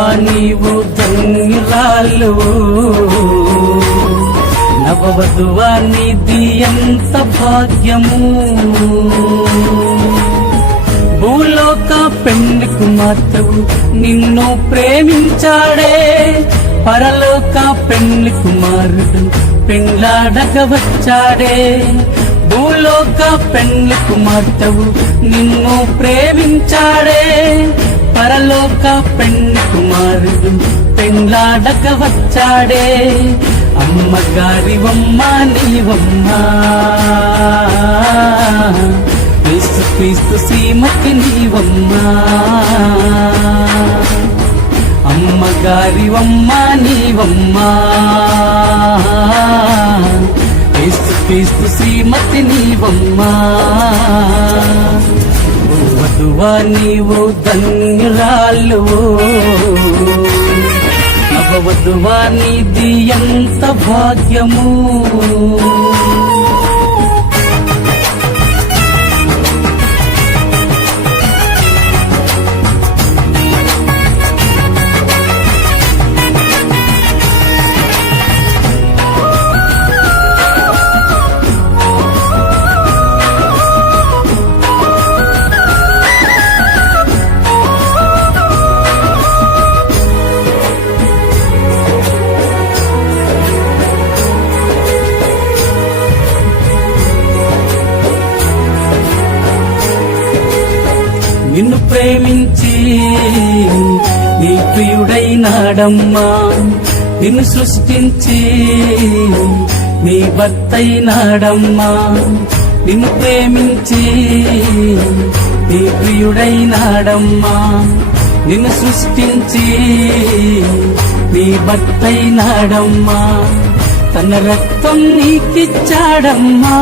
నీవు ధన్యురాలు నవవధువా నీది ఎంత భాగ్యము. భూలోక పెండ్లి కుమార్తెవు నిన్ను ప్రేమించాడే. పరలోక పెండ్లి కుమారుడు పెండ్లాడక వచ్చాడే. భూలోక పెండ్లి కుమార్తెవు నిన్ను ప్రేమించాడే. పరలోక పెండ్లి కుమారుడు పెండ్లాడక వచ్చాడే. అమ్మ అమ్మగారివమ్మ నీవమ్మా క్రీస్తు క్రీస్తు శ్రీమతి నీవమ్మా అమ్మగారివమ్మ నీవమ్మా క్రీస్తు క్రీస్తు శ్రీమతి నీవమ్మా ఓ నీవు ధన్యురాలు. నవవధువా నీది ఎంత భాగ్యము. నాడమ్మా నిన్ను సృష్టించి నీ భర్తైనాడమ్మా. నిన్ను ప్రేమించి నీ ప్రియుడైనాడమ్మా. నిన్ను సృష్టించి నీ భర్తైనాడమ్మా. తన రక్తం నీకిచ్చాడమ్మా.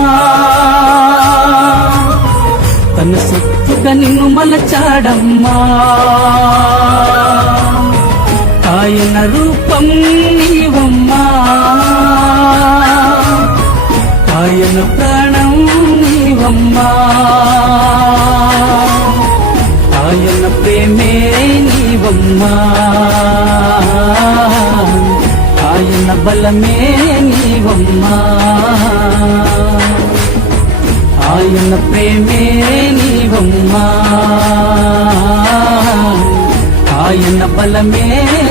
తన సొత్తుగా నిన్ను మలచాడమ్మా. ఆయన రూపం నీవమ్మా. ఆయన ప్రాణం నీవమ్మా. ఆయన ప్రేమే నీవమ్మా. ఆయన బలమే నీవమ్మా. ఆయన ప్రేమే నీవమ్మా. ఆయన బలమే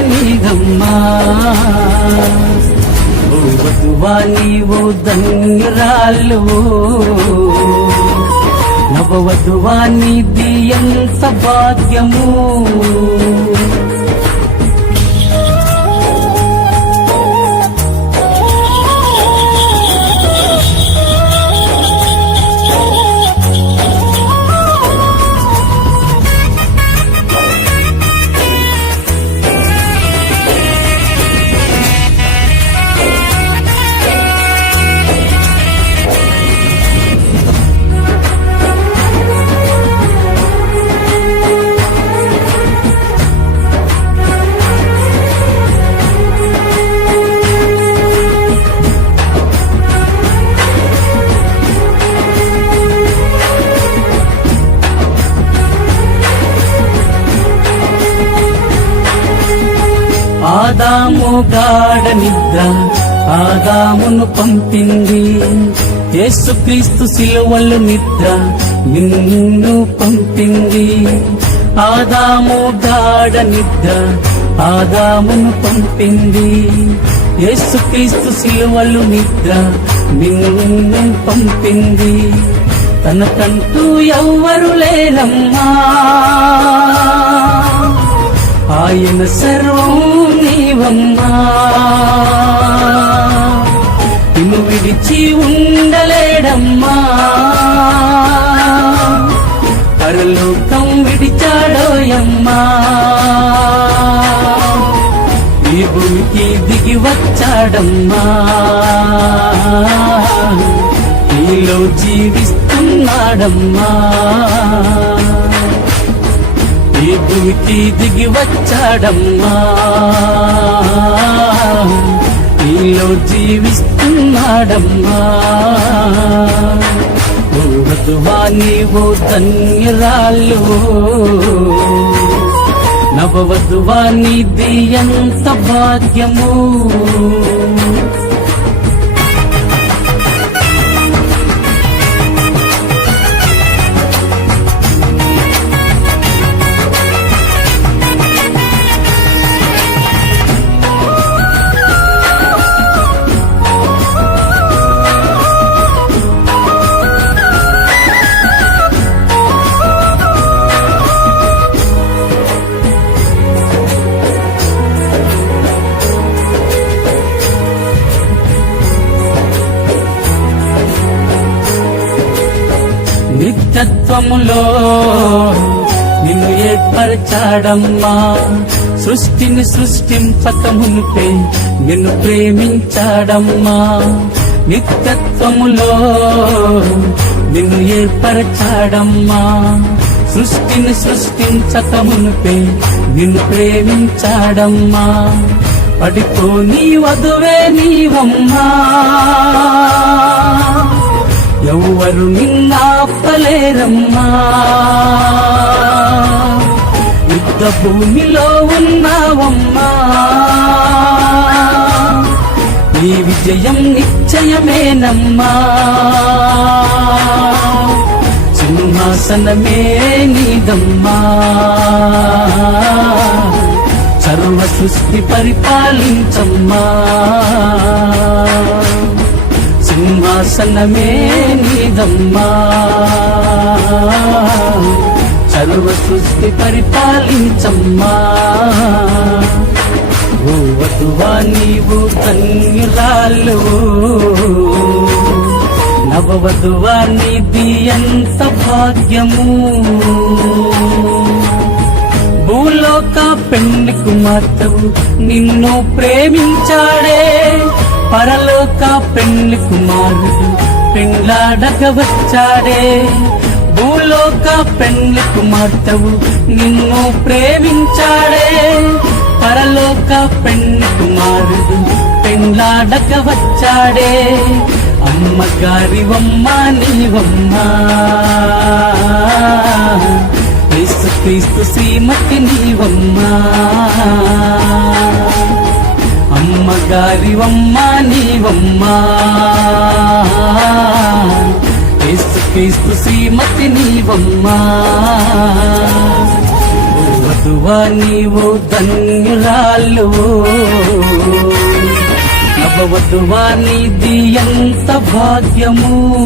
నీగమ్మా ఓ వధువా నీవు ధన్యురాలు. నవవధువా నీది ఎంత భాగ్యము. ఆదాము గాఢ నిద్ర ఆదామును పంపింది. యేసుక్రీస్తు సిలువలు నిద్ర నిన్ను పంపింది. ఆదాము గాఢ నిద్ర ఆదామును పంపింది. యేసుక్రీస్తు సిలువలు నిద్ర నిన్ను పంపింది. తనకంటూ ఎవ్వరు లేరమ్మా. ఆయన సర్వం నీవమ్మా. నిన్ను విడిచి ఉండలేడమ్మా. పరలోకం విడిచాడోయమ్మా. ఈ భూమికి దిగి వచ్చాడమ్మా. నీలో జీవిస్తున్నాడమ్మా. ఈ భూమికి దిగి వచ్చాడమ్మా. నీలో జీవిస్తున్నాడమ్మా. ఓ వధువా నీవు ధన్యురాలు. నవవధువా నీది ఎంత భాగ్యము. రూపములో నిన్ను ఏర్పరచాడమ్మా. సృష్టిని సృష్టింపకమునిపే నిన్ను ప్రేమించాడమ్మా. నిత్యత్వములో నిన్ను ఏర్పరచాడమ్మా. సృష్టిని సృష్టించకమునిపే నిన్ను ప్రేమించాడమ్మా. పడిపో నీ వధువే నీవమ్మా. ఎవ్వరు నిన్నాపలేరమ్మా? యుద్ధ భూమిలో ఉన్నావమ్మా. నీ విజయం నిశ్చయమేనమ్మా. సింహాసనమే నీదమ్మా. సర్వ సృష్టి పరిపాలించమ్మా. సింహాసనమే నీదమ్మా. సర్వ సృష్టి పరిపాలించమ్మా. ఓ వధువా నీవు కన్యులాలు నవవధువా నీది ఎంత భాగ్యము. భూలోక పెళ్ళి కుమార్తెవు నిన్ను ప్రేమించాడే. పరలోక పెళ్ళి కుమారుడు పెండ్లాడక వచ్చాడే. భూలోక పెళ్ళి కుమార్తెవు నిన్ను ప్రేమించాడే. పరలోక పెళ్ళి కుమారుడు పెండ్లాడక వచ్చాడే. అమ్మగారివమ్మ నీవమ్మా క్రీస్తు క్రీస్తు శ్రీమతి నీవమ్మా అమ్మగారివమ్మ నీవమ్మ. క్రీస్తు క్రీస్తు శ్రీమతి నీవమ్మ. వధువా నీవు ధన్యురాలు. నవవధువా నీది ఎంత భాగ్యము.